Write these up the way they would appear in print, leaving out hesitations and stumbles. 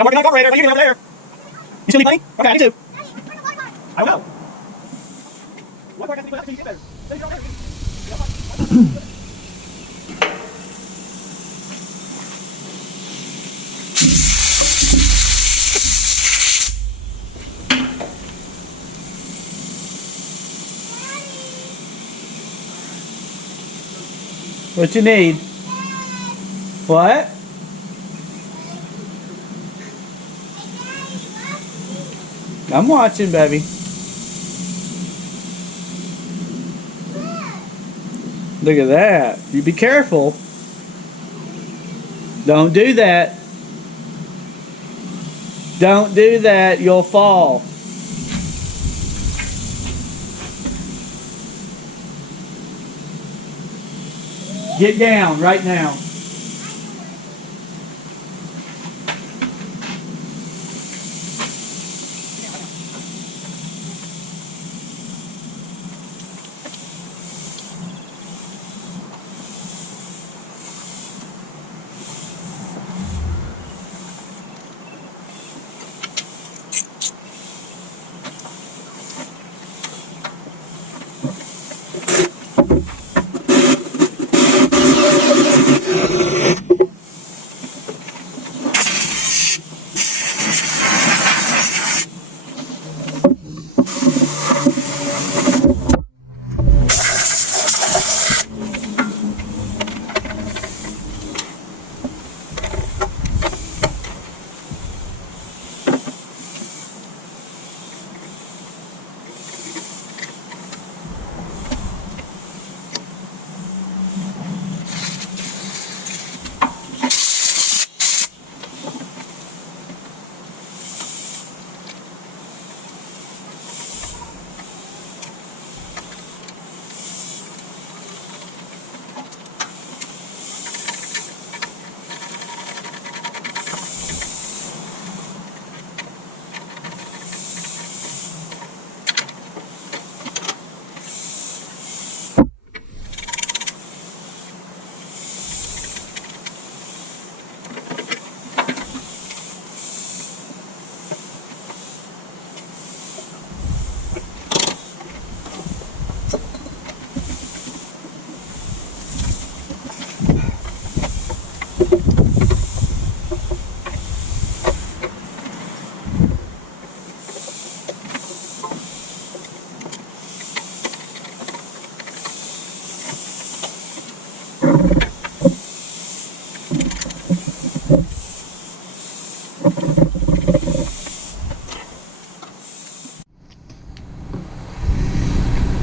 I'm working on carburetor. When you get over there. You still need money? Okay, I do too. I don't know. What part has to be put out so you get better? Then you're over there. What you need? What? I'm watching, baby. Look at that. You be careful. Don't do that. Don't do that. You'll fall. Get down right now.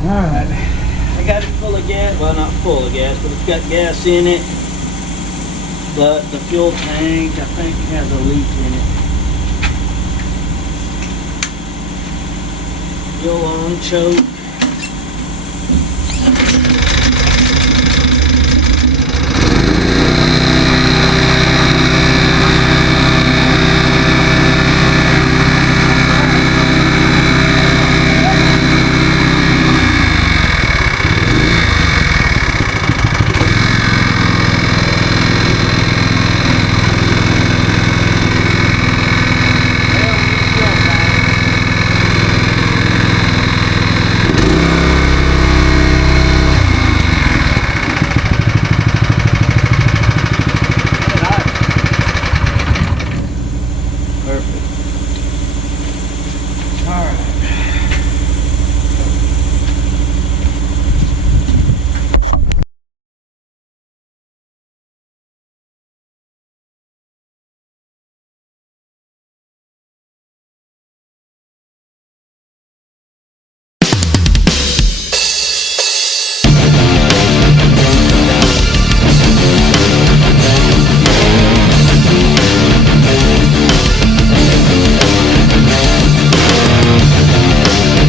Alright, I got it full of gas, well not full of gas, but it's got gas in it. But the fuel tank, I think, has a leak in it. Fuel on choke.